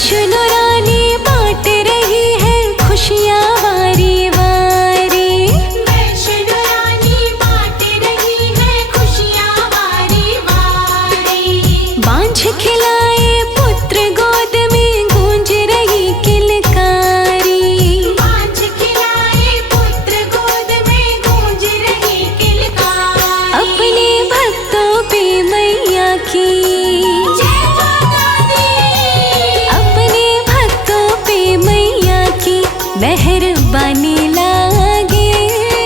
वैष्णो रानी बांट रही है खुशियाँ वारी वारी। वैष्णो रानी बांट रही है खुशियाँ वारी वारी। बांझ खिलाए पुत्र गोद में गूंज रही किलकारी। बांझ खिलाए पुत्र गोद में गूंज रही किलकारी। अपने भक्तों पे मैया की जय माता दी। अपने भक्तों पे मैया की मेहरबानी लागे।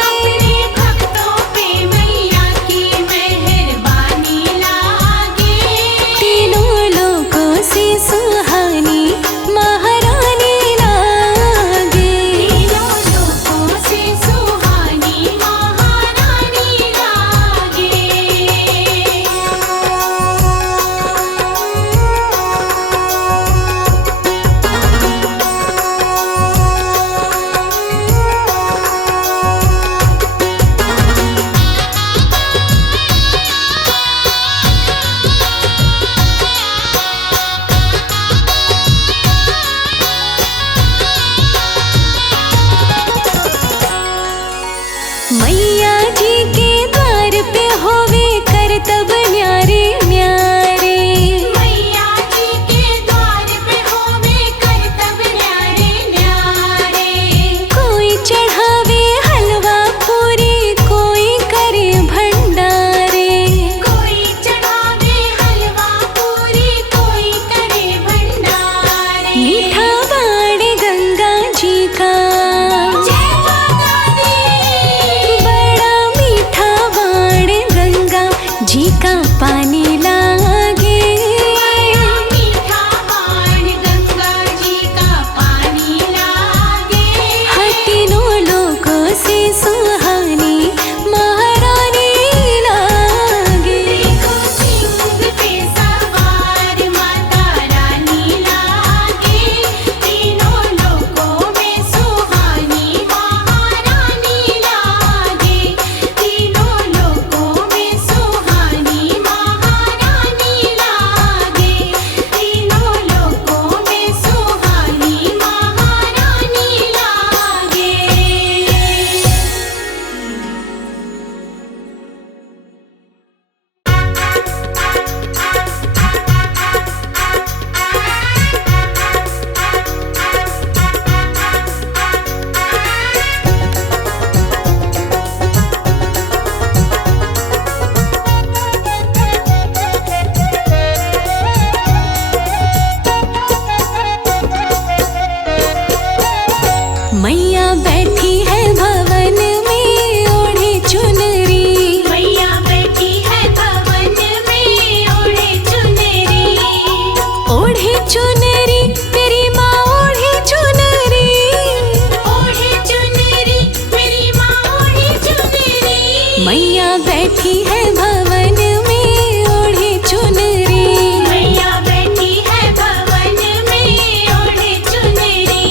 अपने भक्तों पे मैया की मेहरबानी लागे। तीनों लोगों से सुहानी महारानी लागे। तीनों लोकों से सुहानी महारानी लागे। मैया जी के द्वार पे होवे करतब न्यारे न्यारे। मैया जी के द्वार पे होवे करतब न्यारे न्यारे। कोई चढ़ावे हलवा पूरी कोई करे भंडारे। कोई चढ़ावे हलवा पूरी कोई करे भंडारे। मीठा बाण गंगा जी का जय माता दी। बड़ा मीठा बाण गंगा जी का पानी लागे। बड़ा मीठा बाण गंगा जी का पानी लागे। हर तीनों लोगों से सुहानी महारानी लागे। देखो सिंह पे सवार माता रानी लागे। तीनों लोकों में सुहानी महारानी लागे। तीनों लोकों में सुहानी महारानी लागे। तीनों लोकों में सुहानी महारानी लागे। मैया बैठी है भवन में ओढ़े चुनरी। मैया बैठी है भवन में ओढ़े चुनरी। ओढ़े चुनरी मेरी माँ ओढ़े चुनरी। ओढ़े चुनरी मेरी माँ ओढ़े चुनरी। मैया बैठी है भवन में ओढ़े चुनरी। मैया बैठी है भवन में ओढ़े चुनरी।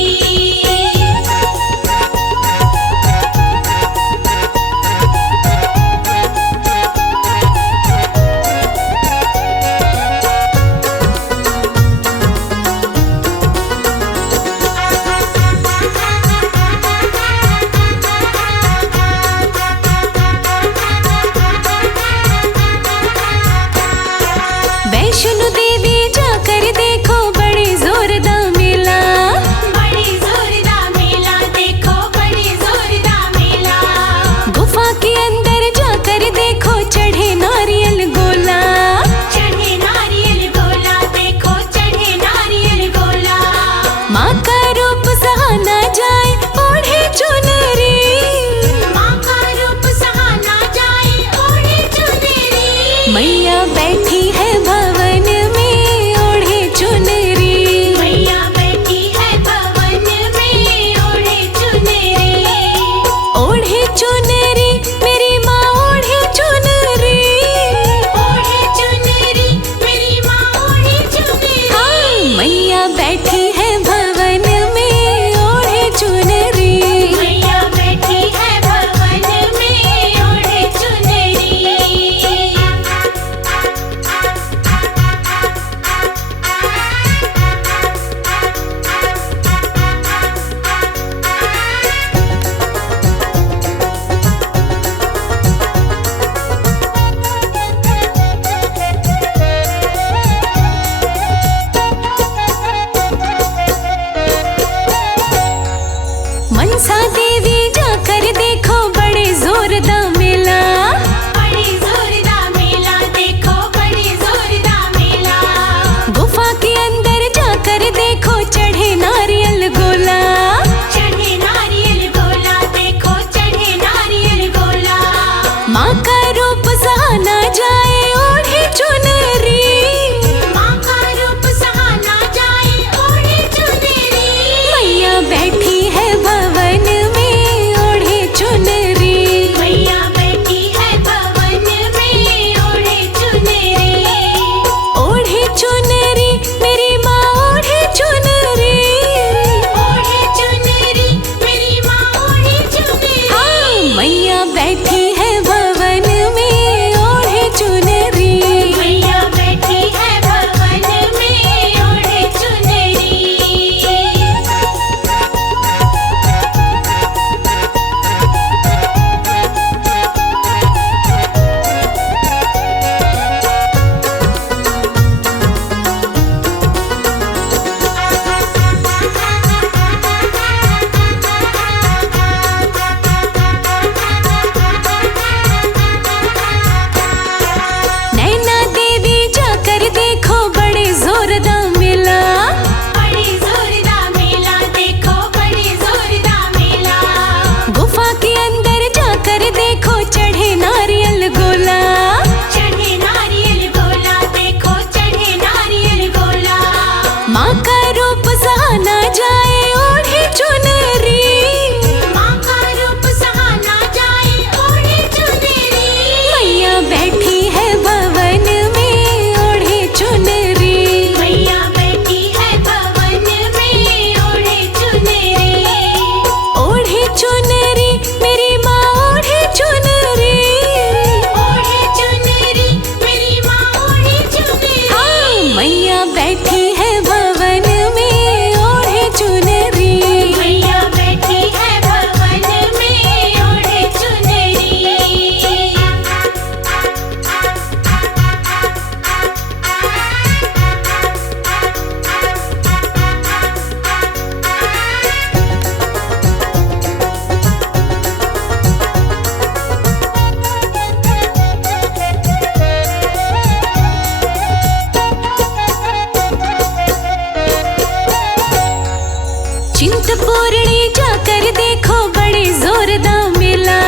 चिंतपूर्णी जाकर देखो बड़े जोरदार मेला।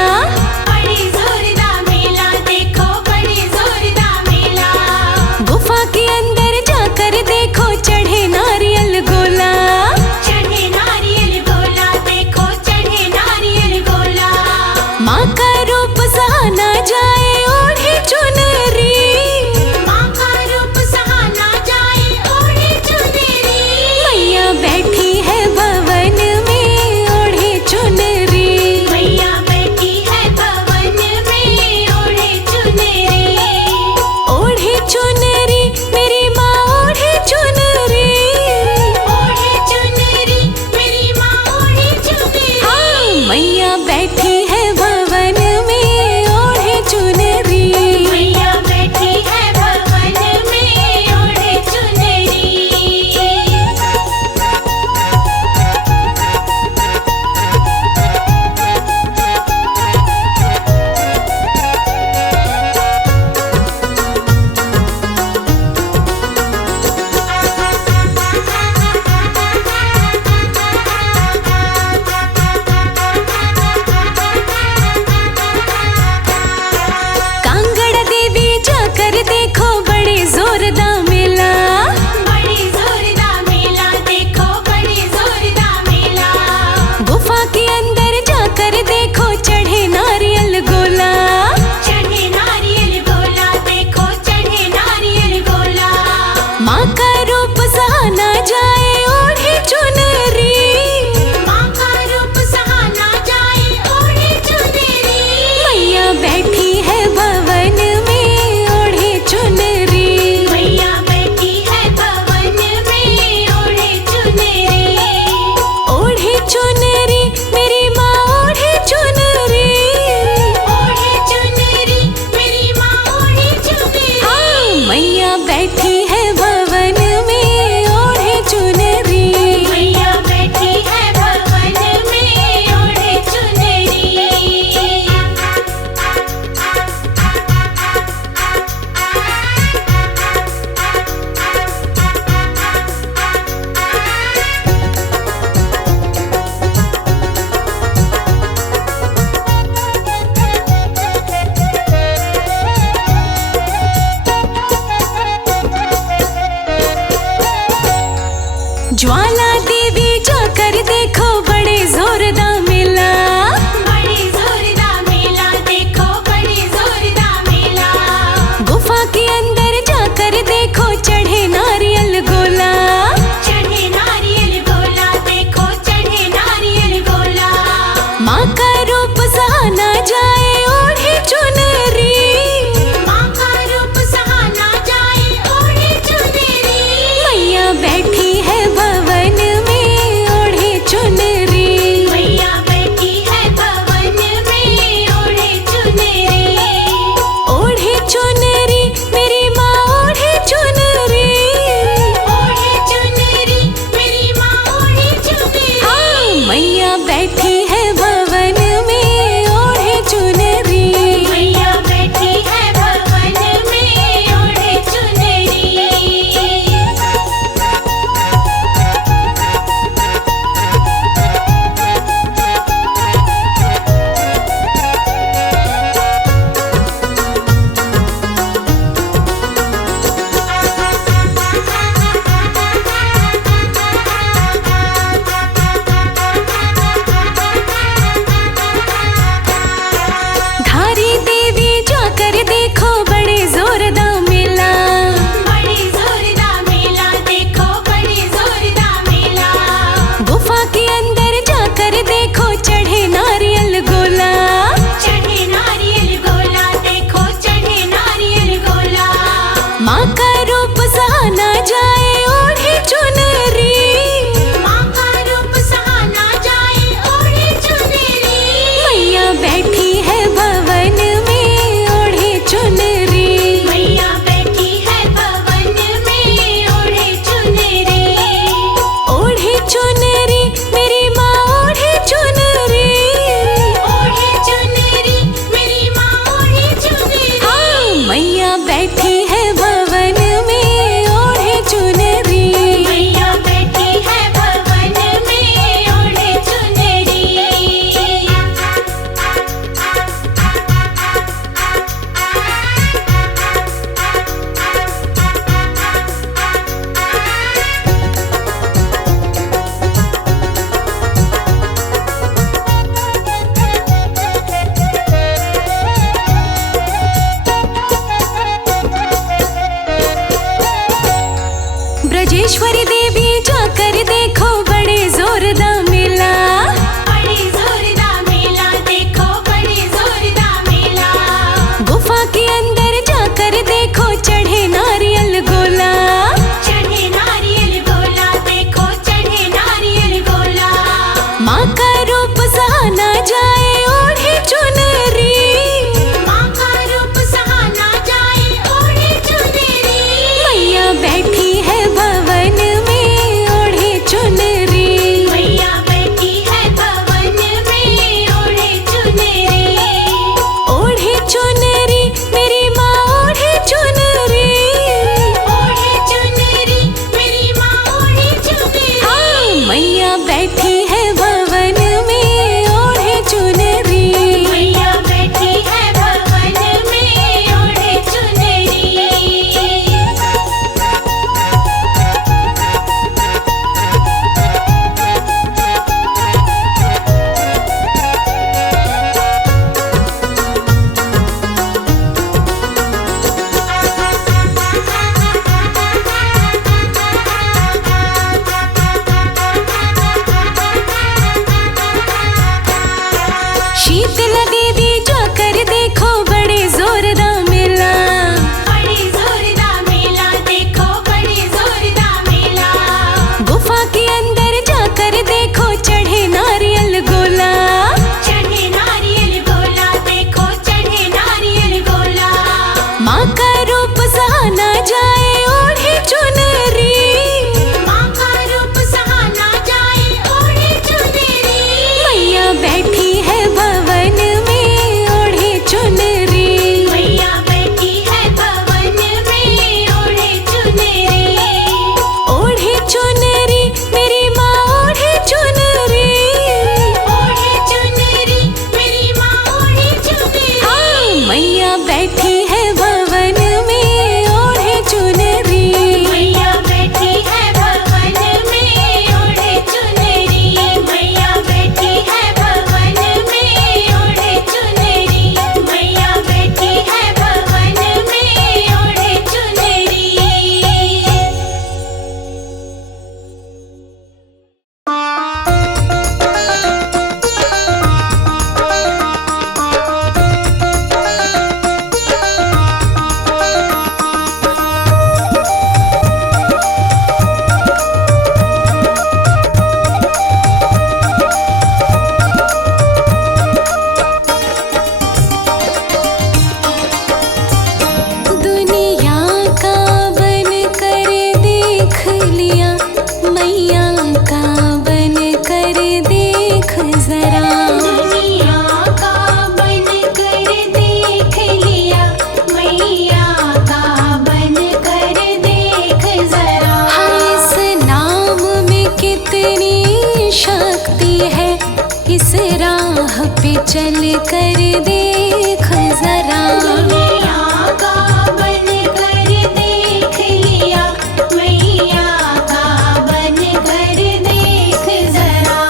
बड़े जोरदार मेला देखो, बड़े जोरदार मेला। गुफा के अंदर जाकर देखो चढ़े नारियल गोला। चढ़े नारियल गोला देखो, चढ़े नारियल गोला। माँ का रूप सहा ना जाए ओढ़े चुनरी। माँ का रूप सहा ना जाए ओढ़े चुनरी। मैया बैठी है भवन में ओढ़े चुनरी। मैया बैठी है भवन में ओढ़े चुनरी। ओढ़े चुनरी मेरी माँ ओढ़े चुनरी। ओढ़े चुनरी मेरी माँ ओढ़े चुनरी। हाँ, मैया बैठी है भवन में ओढ़े चुनरी। मैया बैठी है भवन में ओढ़े चुनरी। कांगड़ा देवी जाकर देखो बड़े जोरदार मेला। बड़े जोरदार मेला देखो, बड़े जोरदार मेला। गुफा के अंदर जाकर देखो चढ़े नारियल गोला। चढ़े नारियल गोला देखो, चढ़े नारियल गोला। माँ का रूप सहा ना जाए ओढ़े चुनरी। माँ का रूप सहा ना जाए ओढ़े चुनरी। मैया बैठी है भवन में ओढ़े चुनरी। मैया बैठी है भवन में ओढ़े चुनरी। ओढ़े चुनरी मेरी माँ ओढ़े चुनरी। ओढ़े चुनरी मेरी माँ ओढ़े चुनरी। हाँ, मैया बैठी है भवन में ओढ़े चुनरी। मैया बैठी है भवन में ओढ़े चुनरी। ज्वाला देवी जाकर देखो बड़े जोरदार मेला। बड़े जोरदार मेला देखो, बड़े जोरदार मेला। गुफा के अंदर जाकर देखो चढ़े नारियल गोला। चढ़े नारियल गोला देखो, चढ़े नारियल गोला। माँ का रूप सहा ना जाए ओढ़े चुनरी। माँ का रूप सहा ना जाए ओढ़े चुनरी। मैया बैठी है भवन में ओढ़े चुनरी। मैया बैठी है भवन में ओढ़े चुनरी। मैया बैठी है भवन में ओढ़े चुनरी। शीतला देवी जाकर देखो बड़े जोरदार मेला। बड़े जोरदार मेला देखो, बड़े जोरदार मेला। गुफा के अंदर जाकर देखो चढ़े नारियल गोला। चढ़े नारियल गोला देखो, चढ़े नारियल गोला। माँ का रूप सहा ना जाए ओढ़े चुनरी। माँ का रूप सहा ना जाए ओढ़े चुनरी। मैया बैठी है भवन में ओढ़े चुनरी। मैया बैठी है भवन में ओढ़े चुनरी। ओढ़े चुनरी मेरी माँ ओढ़े चुनरी। ओढ़े चुनरी मेरी माँ ओढ़े चुनरी। हाँ, मैया बैठी है भवन में ओढ़े चुनरी। मैया बैठी है भवन में ओढ़े चुनरी। मैया बैठी है भवन में ओढ़े चुनरी। मैया बैठी है भवन में ओढ़े चुनरी। दुनिया का बन कर देख लिया, मैया का बन कर देख जरा। दुनिया का बन कर देख लिया, मैया का बन कर देख जरा। हाँ, इस नाम में कितनी शक्ति है, इस राह पे चल कर देख जरा। दुनिया का बन कर देख लिया, मैया का बन कर देख जरा।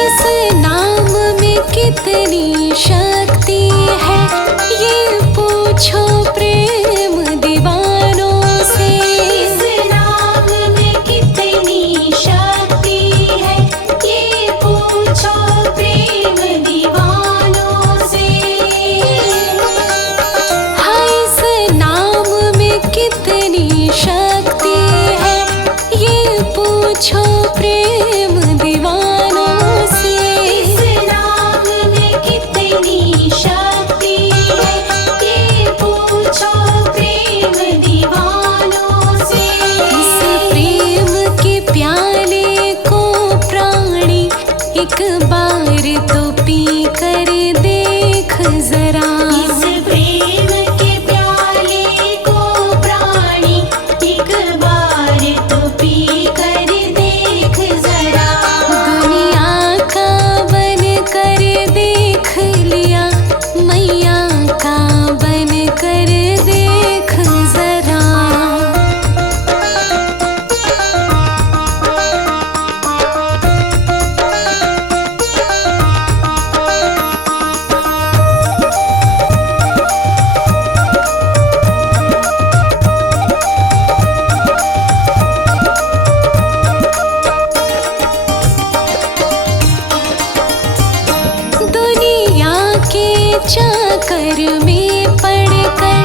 इस नाम में कितनी शक्ति है, ये पूछो प्रेम दीवानों से। इस नाम में कितनी शक्ति है, ये पूछो प्रेम दीवानों से। हाँ, इस नाम में कितनी शक्ति है, ये पूछो प्रेम दीवानों से। इस नाम में कितनी शक्ति है, ये पूछो प्रेम दीवानों से। इस प्रेम के प्याले को प्राणी एक बार तो पी कर देख जरा। इस प्रेम के प्याले को प्राणी एक बार तो पी कर देख जरा। दुनिया का बन कर देख लिया, मैया का बन कर देख जरा। दुनिया के चक्कर में पड़कर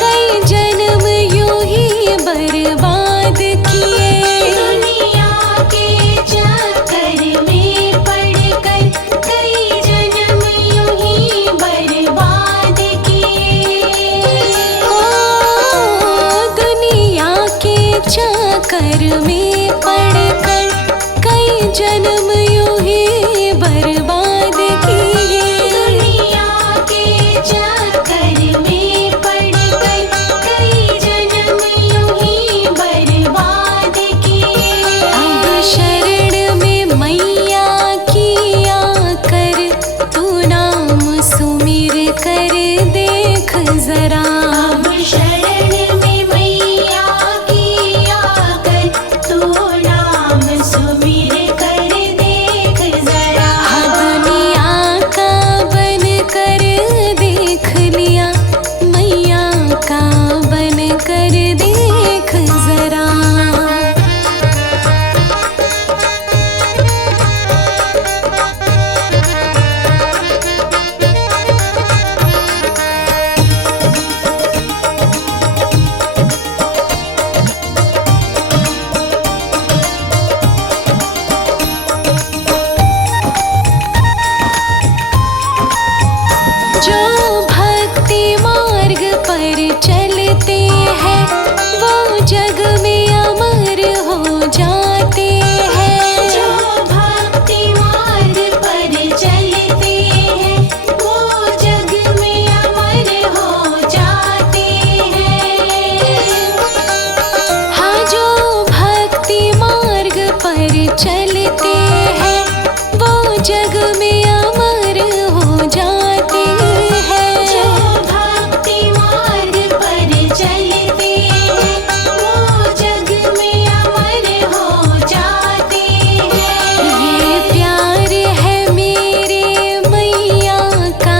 कई जन्म यूं ही बर्बाद किए। दुनिया के चक्कर में पड़कर कई जन्म यूं ही बर्बाद किए। देख जरा। अब शरण में मैया की आकर तू नाम सुमिर कर देख जरा। हाँ दुनिया का बन कर देख लिया, मैया का बन कर देख जरा। जो भक्ति मार्ग पर चलते हैं वो जग में अमर हो जाते हैं। जो भक्ति मार्ग पर चलते हैं वो जग में अमर हो जाते हैं। हाँ जो भक्ति मार्ग पर चलते हैं वो जग में अमर हो जाते हैं। जो भक्ति मार्ग पर चलते हैं वो जग में अमर हो जाते हैं। ये प्यार है मेरे मैया का,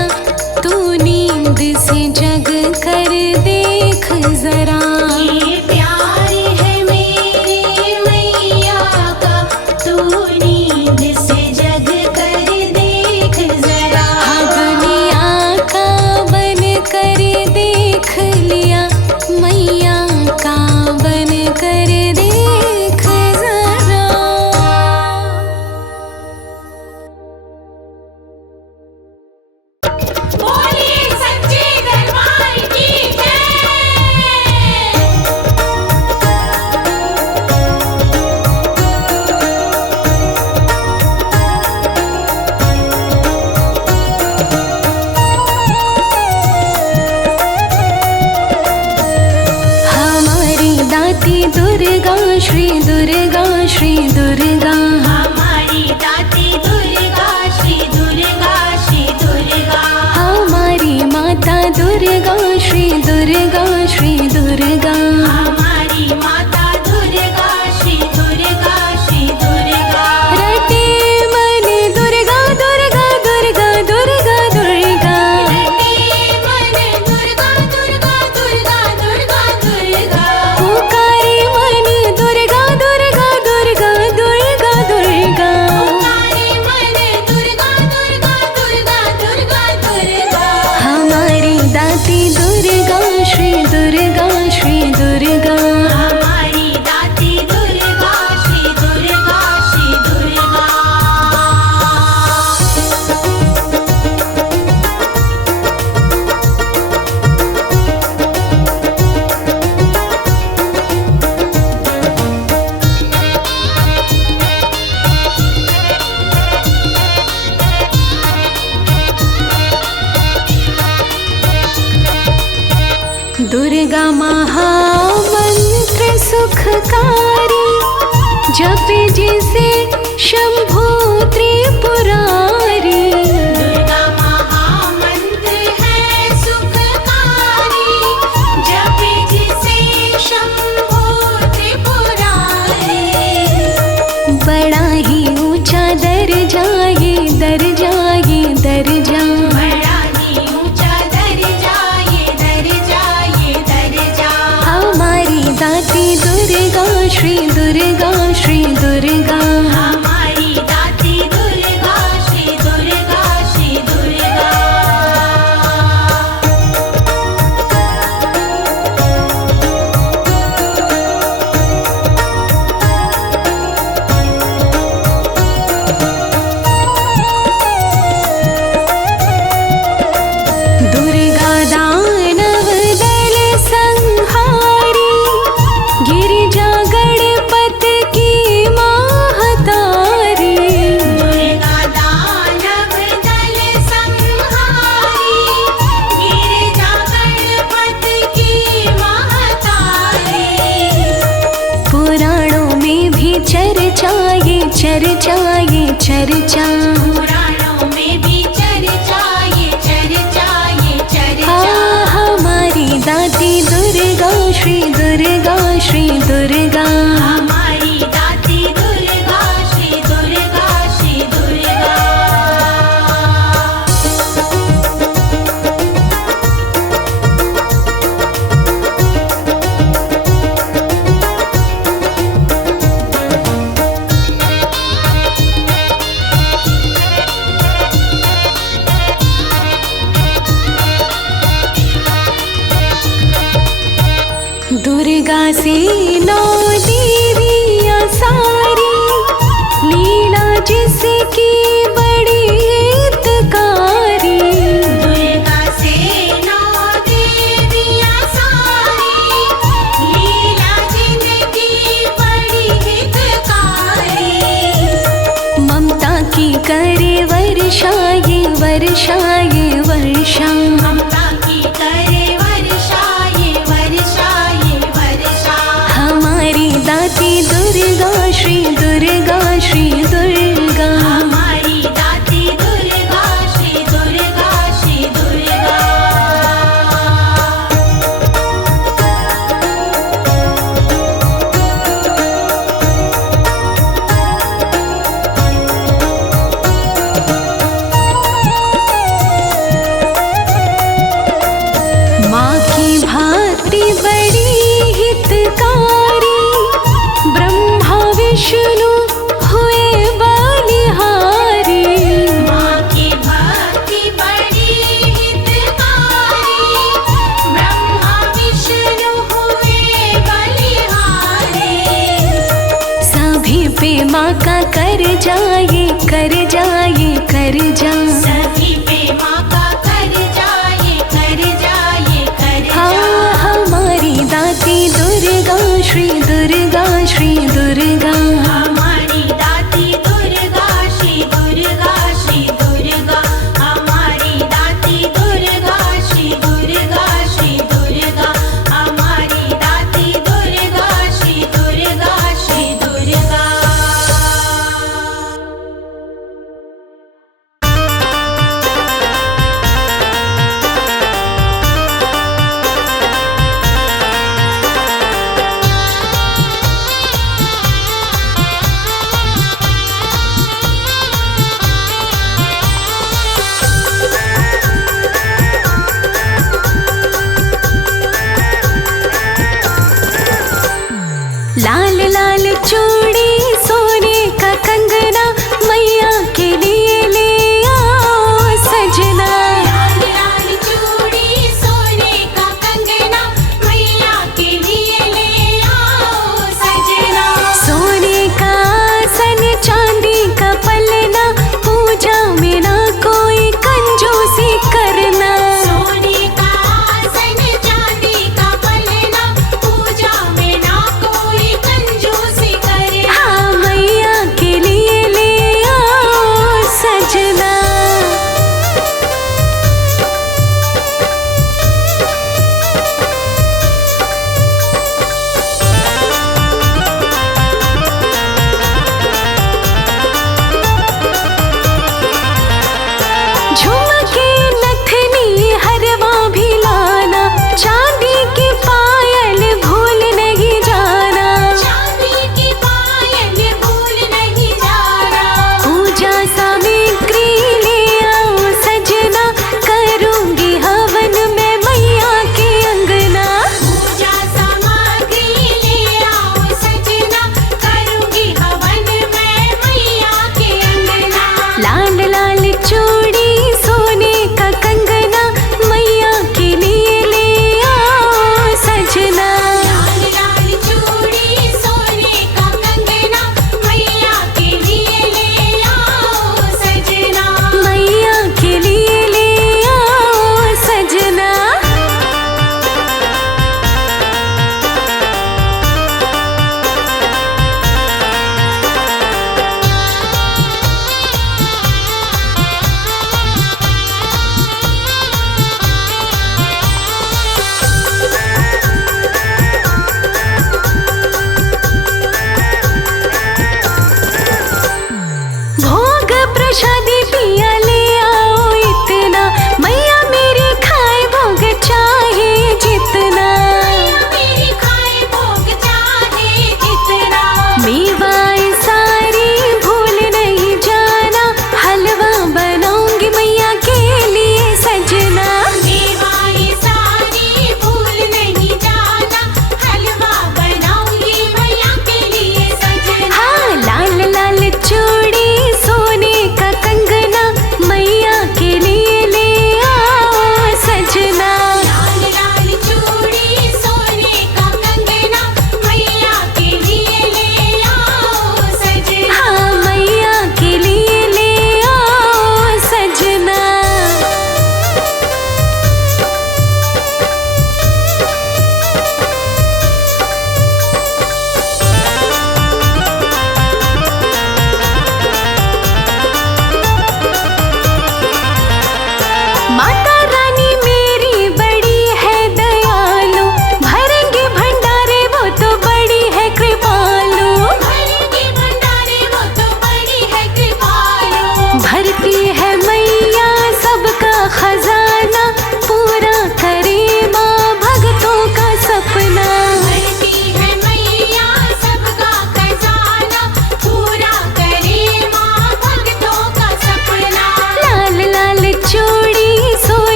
तू नींद से जग कर देख जरा। ये प्यार है मेरे मैया का, तू नींद से जग कर देख जरा। हाँ दुनिया का बन कर देख लिया, मैया का बन कर देख जरा। बोलिए सच्चे दरबार की जय। हमारी दाती दुर्गा श्री दुर्गा श्री दुर्गा। हमारी दाती दुर्गा श्री दुर्गा श्री दुर्गा। हमारी माता दुर्गा श्री दुर्गा श्री दुर्गा। हमारी माता दुर्गा श्री दुर्गा श्री दुर्गा। रटे मन दुर्गा दुर्गा दुर्गा दुर्गा दुर्गा। रटे मन दुर्गा दुर्गा दुर्गा दुर्गा दुर्गा। पुकारे मन दुर्गा दुर्गा दुर्गा दुर्गा दुर्गा। पुकारे मन दुर्गा दुर्गा दुर्गा दुर्गा दुर्गा। हमारी दाती दुर्गा श्री दुर्गा श्री दुर्गा। हमारी दाती दुर्गा श्री दुर्गा श्री दुर्गा। दुर्गा महामंत्र सुखकारी, जपे जिसे शंभो त्रिपुरारी। दुर्गा महामंत्र है सुखकारी, जपे जिसे शंभो त्रिपुरारी। बड़ा ही ऊंचा दर्जा ये दर्जा ये दर्जा। बड़ा ही ऊंचा दर्जा ये दर्जा ये दर्जा। हमारी दाती दुर्गा श्री दुर्गा श्री दुर्गा। हमारी दाती दुर्गा श्री दुर्गा श्री दुर्गा। दुर्गा दानव दल संहारी, गिरिजा गणपति की महतारी। दुर्गा दानव दल संहारी, गिरिजा गणपति की महतारी। पुराणों में भी चर्चा ये चर्चा ये चर्चा। पुराणों में भी चर्चा ये चर्चा ये चर्चा। श्री दुर्गा श्री दुर्गा। हमारी दाती दुर्गा श्री दुर्गा श्री दुर्गा। दुर्गा से 9 देवियाँ सारी, लीला जिसकी बड़ी हितकारी। दुर्गा से 9 देवियाँ सारी, लीला जिनकी बड़ी हितकारी। ममता की करे वर्षा ये वर्षा ये वर्षा। ममता की करे वर्षा ये वर्षा ये वर्षा। हमारी दाती दुर्गा श्री दुर्गा श्री दुर्गा। हमारी दाती दुर्गा श्री दुर्गा श्री दुर्गा। माँ की भांति बड़ी हितकारी, ब्रह्मा विष्णु हुए बलिहारी। माँ की भक्ति बड़ी हितकारी, ब्रह्मा विष्णु हुए बलिहारी। सभी पे माँ का कर जाए